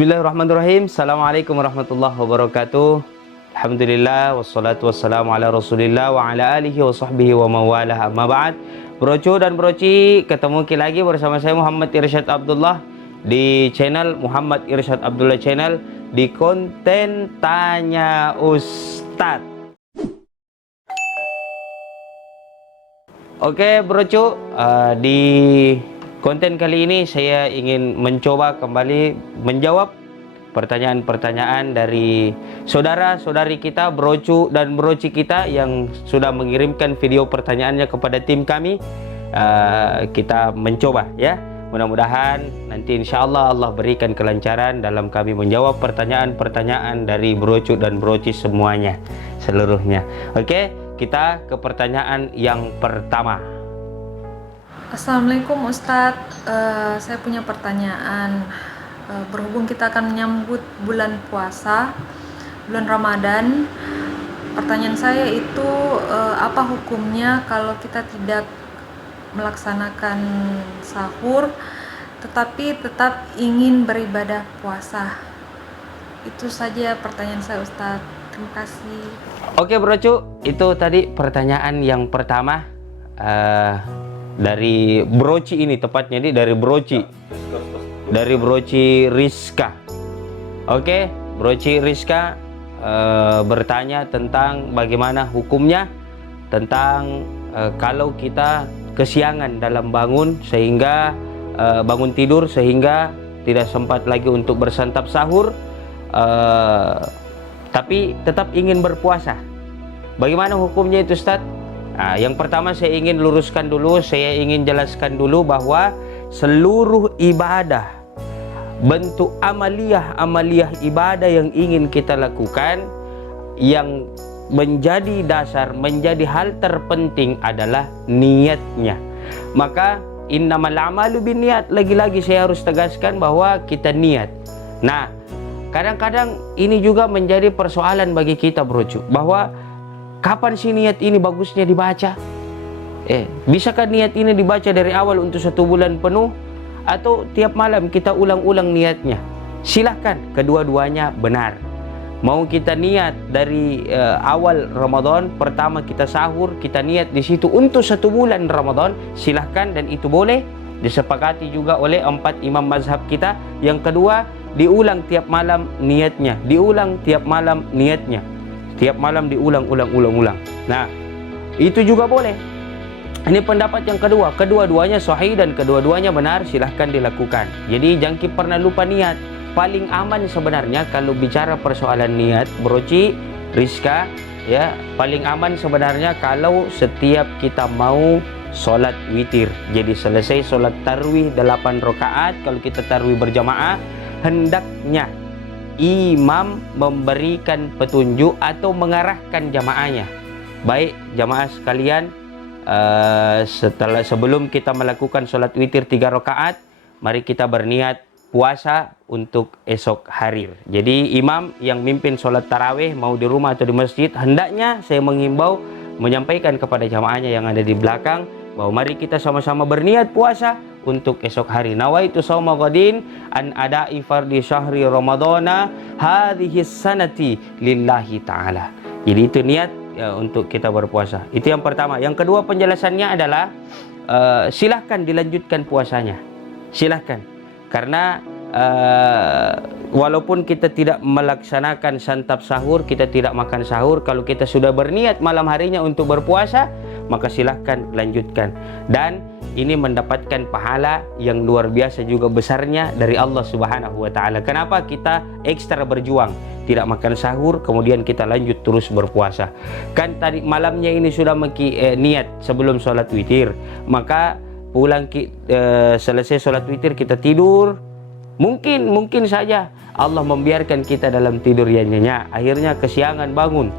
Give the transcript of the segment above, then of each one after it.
Bismillahirrahmanirrahim. Assalamualaikum warahmatullahi wabarakatuh. Alhamdulillah wassalatu wassalamu ala Rasulillah wa ala alihi wa sahbihi wa mawalah. Amma ba'd. Broco dan broci, ketemu lagi bersama saya Muhammad Irsyad Abdullah di channel Muhammad Irsyad Abdullah Channel di konten Tanya Ustadz. Oke broco, di konten kali ini saya ingin mencoba kembali menjawab pertanyaan-pertanyaan dari saudara-saudari kita, brocu dan broci kita yang sudah mengirimkan video pertanyaannya kepada tim kami. Kita mencoba ya. Mudah-mudahan nanti insya Allah Allah berikan kelancaran dalam kami menjawab pertanyaan-pertanyaan dari brocu dan broci semuanya, seluruhnya. Oke, kita ke pertanyaan yang pertama. Assalamualaikum Ustadz, saya punya pertanyaan. Berhubung kita akan menyambut bulan puasa, bulan Ramadan, pertanyaan saya itu apa hukumnya kalau kita tidak melaksanakan sahur tetapi tetap ingin beribadah puasa? Itu saja pertanyaan saya Ustadz, terima kasih. Oke brocu, itu tadi pertanyaan yang pertama dari broci ini, tepatnya ini dari broci Rizka. Oke, broci Rizka bertanya tentang bagaimana hukumnya tentang kalau kita kesiangan dalam bangun sehingga bangun tidur sehingga tidak sempat lagi untuk bersantap sahur, tapi tetap ingin berpuasa. Bagaimana hukumnya itu Ustaz? Nah, yang pertama saya ingin luruskan dulu, saya ingin jelaskan dulu bahwa seluruh ibadah, bentuk amaliyah ibadah yang ingin kita lakukan, yang menjadi dasar, menjadi hal terpenting adalah niatnya. Maka innamal a'malu binniyat, lagi-lagi saya harus tegaskan bahwa kita niat. Nah, kadang-kadang ini juga menjadi persoalan bagi kita brocu, bahwa kapan sih niat ini bagusnya dibaca? Bisakah niat ini dibaca dari awal untuk 1 bulan penuh? Atau tiap malam kita ulang-ulang niatnya? Silahkan, kedua-duanya benar. Mau kita niat dari awal Ramadan, pertama kita sahur, kita niat di situ untuk 1 bulan Ramadan, silahkan, dan itu boleh. Disepakati juga oleh 4 imam mazhab kita. Yang kedua, diulang tiap malam niatnya, diulang tiap malam niatnya. Tiap malam diulang-ulang. Nah, itu juga boleh. Ini pendapat yang kedua. Kedua-duanya sahih dan kedua-duanya benar, silahkan dilakukan. Jadi jangan pernah lupa niat. Paling aman sebenarnya kalau bicara persoalan niat, broci Rizka, ya, paling aman sebenarnya kalau setiap kita mau sholat witir. Jadi selesai sholat tarwih 8 rakaat, kalau kita tarwih berjamaah, hendaknya imam memberikan petunjuk atau mengarahkan jamaahnya. Baik jamaah sekalian, sebelum kita melakukan sholat witir 3 rakaat, mari kita berniat puasa untuk esok hari. Jadi imam yang mimpin sholat tarawih mau di rumah atau di masjid, hendaknya saya mengimbau menyampaikan kepada jamaahnya yang ada di belakang bahwa mari kita sama-sama berniat puasa untuk esok hari. Nawaitu shauma ghadin an ada'i fardhi syahri ramadhana hadhihi sanati lillahi ta'ala. Jadi itu niat ya, untuk kita berpuasa. Itu yang pertama. Yang kedua penjelasannya adalah silahkan dilanjutkan puasanya. Silahkan. Karena walaupun kita tidak melaksanakan santap sahur, kita tidak makan sahur, kalau kita sudah berniat malam harinya untuk berpuasa, maka silahkan lanjutkan. Dan ini mendapatkan pahala yang luar biasa juga besarnya dari Allah Subhanahu wa Ta'ala. Kenapa kita ekstra berjuang, tidak makan sahur, kemudian kita lanjut terus berpuasa? Kan tadi malamnya ini sudah niat sebelum sholat witir, maka pulang selesai sholat witir kita tidur, mungkin saja Allah membiarkan kita dalam tidur yang nyenyak, akhirnya kesiangan bangun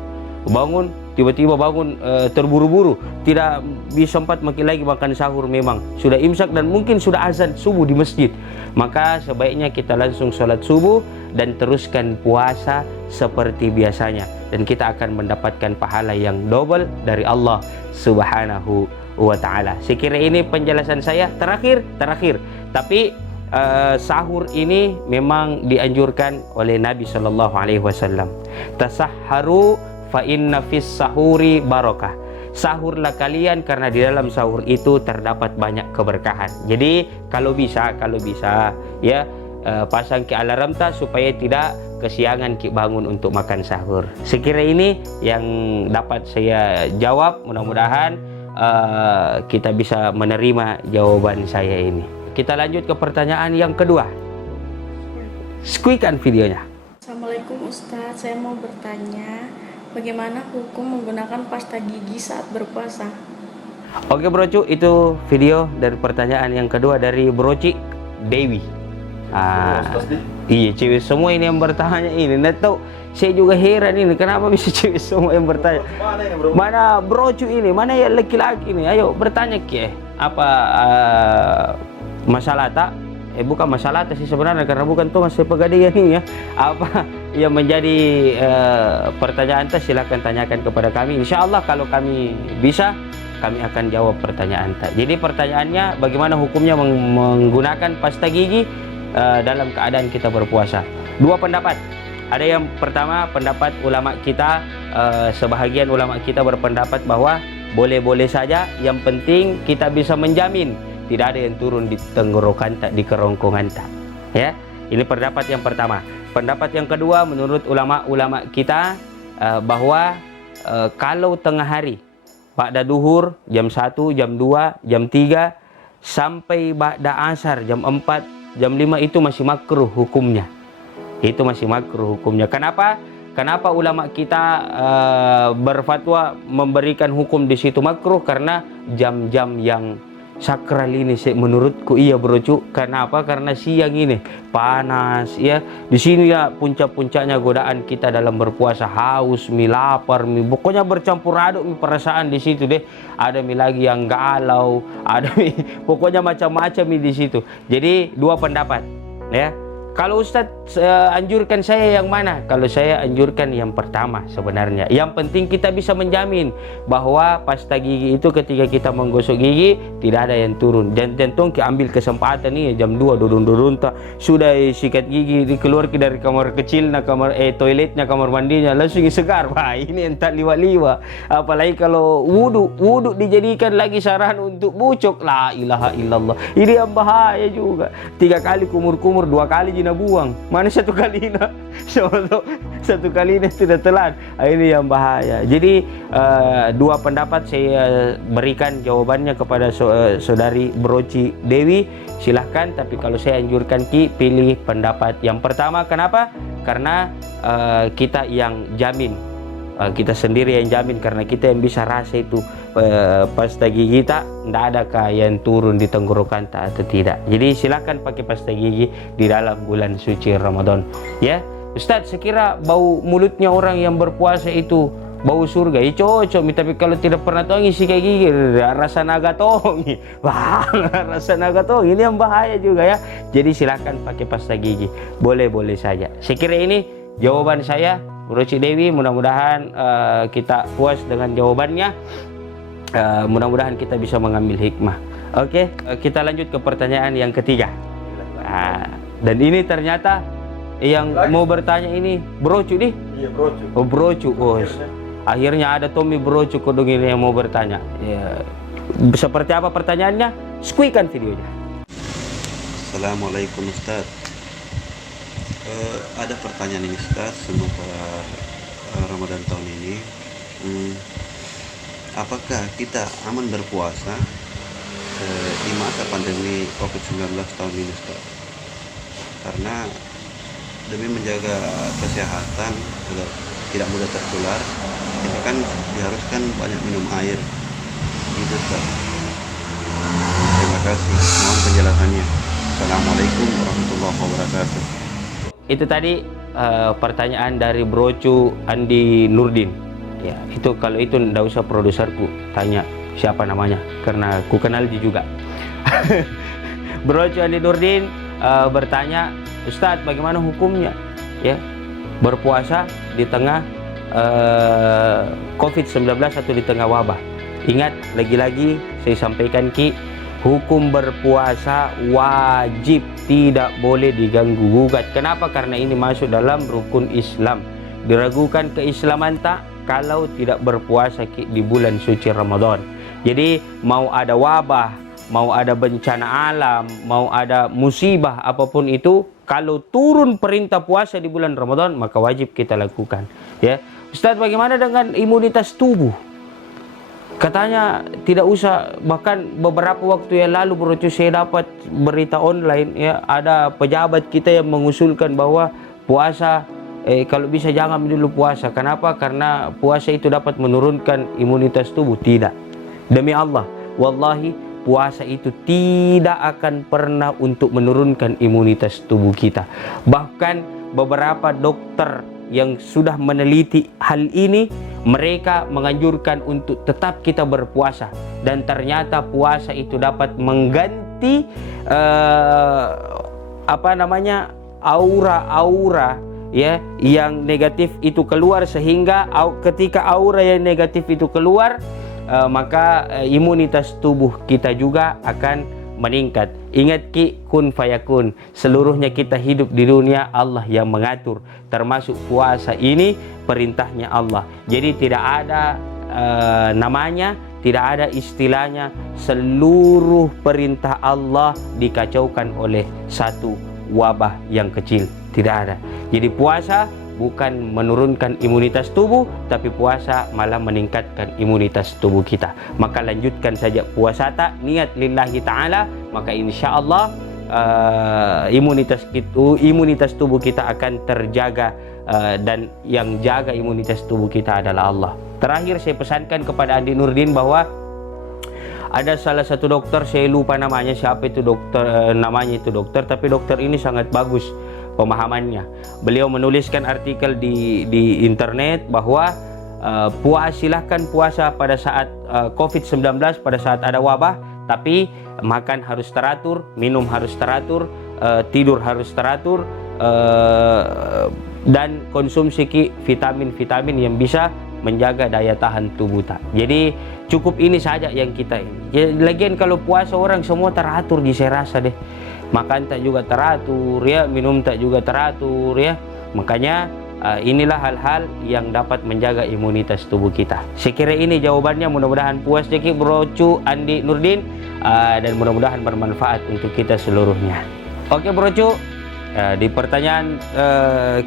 tiba-tiba bangun terburu-buru, tidak bisa sempat lagi makan sahur, memang sudah imsak dan mungkin sudah azan subuh di masjid. Maka sebaiknya kita langsung sholat subuh dan teruskan puasa seperti biasanya, dan kita akan mendapatkan pahala yang double dari Allah Subhanahu wa Ta'ala. Sekira ini penjelasan saya terakhir, tapi sahur ini memang dianjurkan oleh Nabi Shallallahu Alaihi Wasallam. Tasahharu fa inna fis sahuri barakah. Sahurlah kalian karena di dalam sahur itu terdapat banyak keberkahan. Jadi kalau bisa ya pasang ke alarm tak supaya tidak kesiangan ki bangun untuk makan sahur. Sekira ini yang dapat saya jawab. Mudah-mudahan kita bisa menerima jawaban saya ini. Kita lanjut ke pertanyaan yang kedua. Squeakkan videonya. Assalamualaikum Ustadz, saya mau bertanya bagaimana hukum menggunakan pasta gigi saat berpuasa? Oke Brocu, itu video dari pertanyaan yang kedua dari Broci Dewi. Iya, cewek semua ini yang bertanya ini. Nggak tahu, saya juga heran ini kenapa bisa cewek semua yang bertanya. Mana Brocu ini, mana ya laki-laki ini? Ayo bertanya ke apa masalah tak? Bukan masalah sih sebenarnya, karena bukan tuh masih pegadaian ini ya. Apa yang menjadi pertanyaan itu silakan tanyakan kepada kami. Insya Allah kalau kami bisa, kami akan jawab pertanyaan tak. Jadi pertanyaannya, bagaimana hukumnya menggunakan pasta gigi dalam keadaan kita berpuasa? Dua pendapat. Ada yang pertama, pendapat ulama kita, sebahagian ulama kita berpendapat bahwa boleh-boleh saja, yang penting kita bisa menjamin tidak ada yang turun di tenggorokan tak, di kerongkongan tak. Ya, ini pendapat yang pertama. Pendapat yang kedua, menurut ulama-ulama kita bahwa kalau tengah hari, ba'da duhur jam 1, jam 2, jam 3 sampai ba'da asar jam 4, jam 5 itu masih makruh hukumnya. Itu masih makruh hukumnya. Kenapa? Kenapa ulama kita berfatwa memberikan hukum di situ makruh? Karena jam-jam yang sakral ini menurutku iya Brocu. Kenapa? Karena siang ini panas ya. Di sini ya puncak-puncaknya godaan kita dalam berpuasa, haus, mi lapar, mi pokoknya bercampur aduk mi perasaan di situ deh. Ada mi lagi yang galau, ada mi pokoknya macam-macam mi di situ. Jadi dua pendapat ya. Kalau Ustadz anjurkan saya yang mana? Kalau saya anjurkan yang pertama sebenarnya. Yang penting kita bisa menjamin bahwa pasta gigi itu ketika kita menggosok gigi tidak ada yang turun. Dan tentu kita ambil kesempatan nih jam 2 dudun-dudun tak sudah sikat gigi dikeluar dari kamar kecil, kamar toiletnya, kamar mandinya langsung segar. Wah, ini entar liwat-liwat. Apalagi kalau wudhu dijadikan lagi saran untuk bucok. La ilaha illallah. Ini yang bahaya juga. 3 kali kumur-kumur, 2 kali jina buang. Mana satu kali nak? Satu kali ini sudah telan. Ini yang bahaya. Jadi dua pendapat saya berikan jawabannya kepada saudari Broci Dewi. Silahkan, tapi kalau saya anjurkan Ki pilih pendapat yang pertama. Kenapa? Karena kita yang jamin. Kita sendiri yang jamin, karena kita yang bisa rasa itu pasta gigi tak tidak adakah yang turun di tenggorokan tak atau tidak. Jadi silakan pakai pasta gigi di dalam bulan suci Ramadan ya. Ustadz, sekira bau mulutnya orang yang berpuasa itu bau surga, ya cocok. Tapi kalau tidak pernah tahu sikat gigi, rasa naga tongi. Wah, rasa naga tongi ini yang bahaya juga ya. Jadi silakan pakai pasta gigi, boleh-boleh saja. Sekira ini jawaban saya Broci Dewi. Mudah-mudahan kita puas dengan jawabannya. Mudah-mudahan kita bisa mengambil hikmah. Oke, kita lanjut ke pertanyaan yang ketiga. Dan ini ternyata yang mau bertanya ini Brocu nih. Iya, Brocu. Oh, Brocu. Oh, akhirnya ada Tommy Brocu kodong ini yang mau bertanya. Ya, seperti apa pertanyaannya? Squeakkan videonya. Assalamualaikum Ustaz. Ada pertanyaan ini Ustaz, semoga Ramadan tahun ini apakah kita aman berpuasa di masa pandemi COVID-19 tahun ini Ustaz? Karena demi menjaga kesehatan agar tidak mudah tertular, kita kan diharuskan banyak minum air gitu Ustaz. Terima kasih, mohon penjelasannya. Assalamualaikum warahmatullahi wabarakatuh. Itu tadi pertanyaan dari Brocu Andi Nurdin. Ya, itu kalau itu ndak usah produserku tanya siapa namanya, karena ku kenal dia juga. Brocu Andi Nurdin bertanya, Ustadz, bagaimana hukumnya ya berpuasa di tengah COVID-19 atau di tengah wabah? Ingat, lagi-lagi saya sampaikan Ki, Hukum berpuasa wajib, tidak boleh diganggu gugat. Kenapa? Karena ini masuk dalam rukun Islam. Diragukan keislaman tak kalau tidak berpuasa di bulan suci Ramadan. Jadi mau ada wabah, mau ada bencana alam, mau ada musibah apapun itu, kalau turun perintah puasa di bulan Ramadan maka wajib kita lakukan. Ya, Ustaz, bagaimana dengan imunitas tubuh? Katanya tidak usah, bahkan beberapa waktu yang lalu Bro Cu, saya dapat berita online ya, ada pejabat kita yang mengusulkan bahwa puasa kalau bisa jangan dulu puasa. Kenapa? Karena puasa itu dapat menurunkan imunitas tubuh. Tidak. Demi Allah, wallahi puasa itu tidak akan pernah untuk menurunkan imunitas tubuh kita. Bahkan beberapa dokter yang sudah meneliti hal ini, mereka menganjurkan untuk tetap kita berpuasa, dan ternyata puasa itu dapat mengganti aura-aura ya yang negatif itu keluar, sehingga ketika aura yang negatif itu keluar maka imunitas tubuh kita juga akan meningkat. Ingat Ki, kun fayakun. Seluruhnya kita hidup di dunia Allah yang mengatur, termasuk puasa ini perintahnya Allah. Jadi tidak ada namanya, tidak ada istilahnya seluruh perintah Allah dikacaukan oleh satu wabah yang kecil. Tidak ada. Jadi puasa bukan menurunkan imunitas tubuh, tapi puasa malah meningkatkan imunitas tubuh kita. Maka lanjutkan saja puasa tak, niat lillahi ta'ala, maka insya Allah imunitas tubuh kita akan terjaga, dan yang jaga imunitas tubuh kita adalah Allah. Terakhir saya pesankan kepada Andi Nurdin bahwa ada salah satu dokter, saya lupa namanya siapa itu dokter, namanya itu dokter, tapi dokter ini sangat bagus pemahamannya. Beliau menuliskan artikel di internet bahwa silahkan puasa pada saat COVID-19, pada saat ada wabah, tapi makan harus teratur, minum harus teratur, tidur harus teratur, dan konsumsi vitamin-vitamin yang bisa menjaga daya tahan tubuh tak. Jadi cukup ini saja yang kita ini. Lagian kalau puasa orang semua teratur, saya rasa deh. Makan tak juga teratur ya, minum tak juga teratur ya. Makanya inilah hal-hal yang dapat menjaga imunitas tubuh kita. Saya kira ini jawabannya. Mudah-mudahan puas Jeki Bro Cu Andi Nurdin, dan mudah-mudahan bermanfaat untuk kita seluruhnya. Oke Bro Cu, di pertanyaan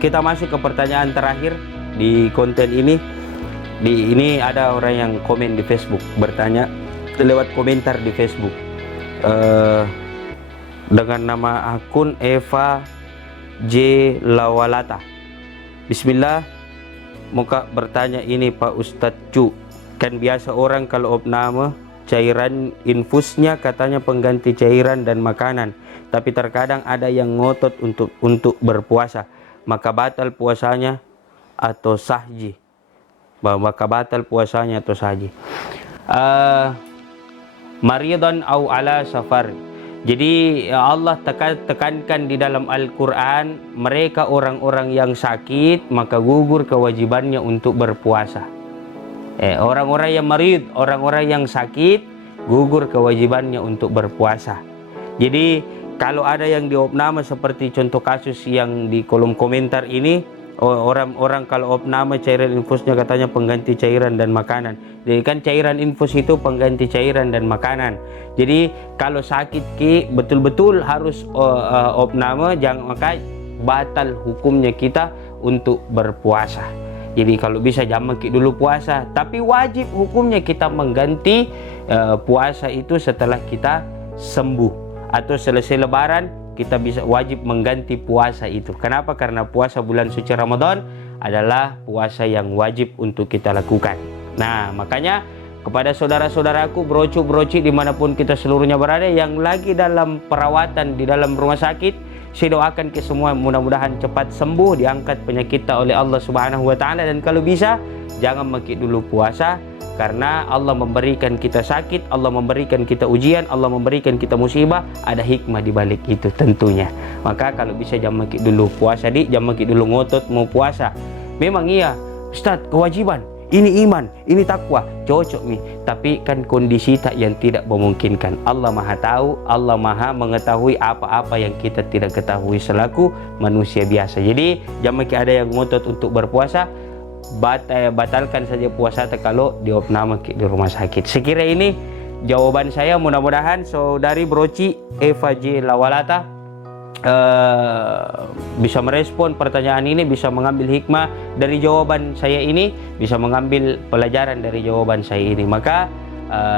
kita masuk ke pertanyaan terakhir di konten ini. Ini ada orang yang komen di Facebook, bertanya lewat komentar di Facebook dengan nama akun Eva J Lawalata. Bismillah, muka bertanya ini Pak Ustadz Cu, kan biasa orang kalau opname cairan infusnya katanya pengganti cairan dan makanan, tapi terkadang ada yang ngotot untuk berpuasa, maka batal puasanya atau sahji? Maka batal puasanya atau sahji? Maridan au ala safar. Jadi Allah tekankan di dalam Al-Quran, mereka orang-orang yang sakit maka gugur kewajibannya untuk berpuasa. Orang-orang yang marid, orang-orang yang sakit, gugur kewajibannya untuk berpuasa. Jadi kalau ada yang diopname seperti contoh kasus yang di kolom komentar ini, orang-orang kalau opname cairan infusnya katanya pengganti cairan dan makanan. Jadi kan cairan infus itu pengganti cairan dan makanan. Jadi kalau sakit Ki, betul-betul harus opname, jangan, maka batal hukumnya kita untuk berpuasa. Jadi kalau bisa jangan Ki dulu puasa, tapi wajib hukumnya kita mengganti puasa itu setelah kita sembuh atau selesai lebaran. Kita bisa wajib mengganti puasa itu. Kenapa? Karena puasa bulan suci Ramadan adalah puasa yang wajib untuk kita lakukan. Nah, makanya kepada saudara-saudaraku, brocu-broci dimanapun kita seluruhnya berada yang lagi dalam perawatan di dalam rumah sakit, saya doakan ke semua mudah-mudahan cepat sembuh, diangkat penyakitnya oleh Allah Subhanahu wa taala, dan kalau bisa jangan mengikut dulu puasa. Karena Allah memberikan kita sakit, Allah memberikan kita ujian, Allah memberikan kita musibah, ada hikmah di balik itu tentunya. Maka kalau bisa jangan mengikut dulu puasa, jangan mengikut dulu ngotot mau puasa. Memang iya Ustadz, kewajiban ini iman, ini takwa, cocok nih. Tapi kan kondisi tak yang tidak memungkinkan. Allah Maha tahu, Allah Maha mengetahui apa-apa yang kita tidak ketahui selaku manusia biasa. Jadi jangan ada yang ngotot untuk berpuasa, batalkan saja puasa kalau diopname di rumah sakit. Sekira ini jawaban saya. Mudah-mudahan saudari Broci Eva J. Lawalata bisa merespon pertanyaan ini, bisa mengambil hikmah dari jawaban saya ini, bisa mengambil pelajaran dari jawaban saya ini. Maka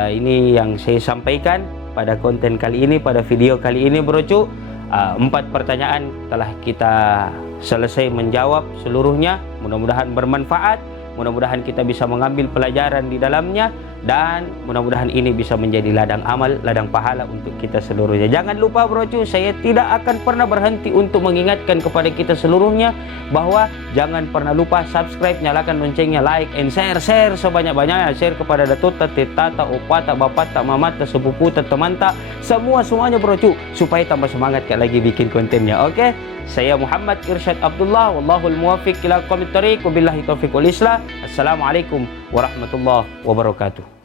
ini yang saya sampaikan pada konten kali ini, pada video kali ini Brocu. 4 pertanyaan telah kita selesai menjawab seluruhnya. Mudah-mudahan bermanfaat, mudah-mudahan kita bisa mengambil pelajaran di dalamnya, dan mudah-mudahan ini bisa menjadi ladang amal, ladang pahala untuk kita seluruhnya. Jangan lupa Brocu, saya tidak akan pernah berhenti untuk mengingatkan kepada kita seluruhnya bahwa jangan pernah lupa subscribe, nyalakan loncengnya, like and share sebanyak-banyaknya. Share kepada datota, tetata, opata, bapata, mamata, sepuputa, temanta, semuanya Brocu, supaya tambah semangat lagi bikin kontennya. Oke? Saya Muhammad Irsyad Abdullah, wallahul muwaffiq ila aqwamit thariq, wabillahi taufiq wal islah. Assalamualaikum warahmatullahi wabarakatuh.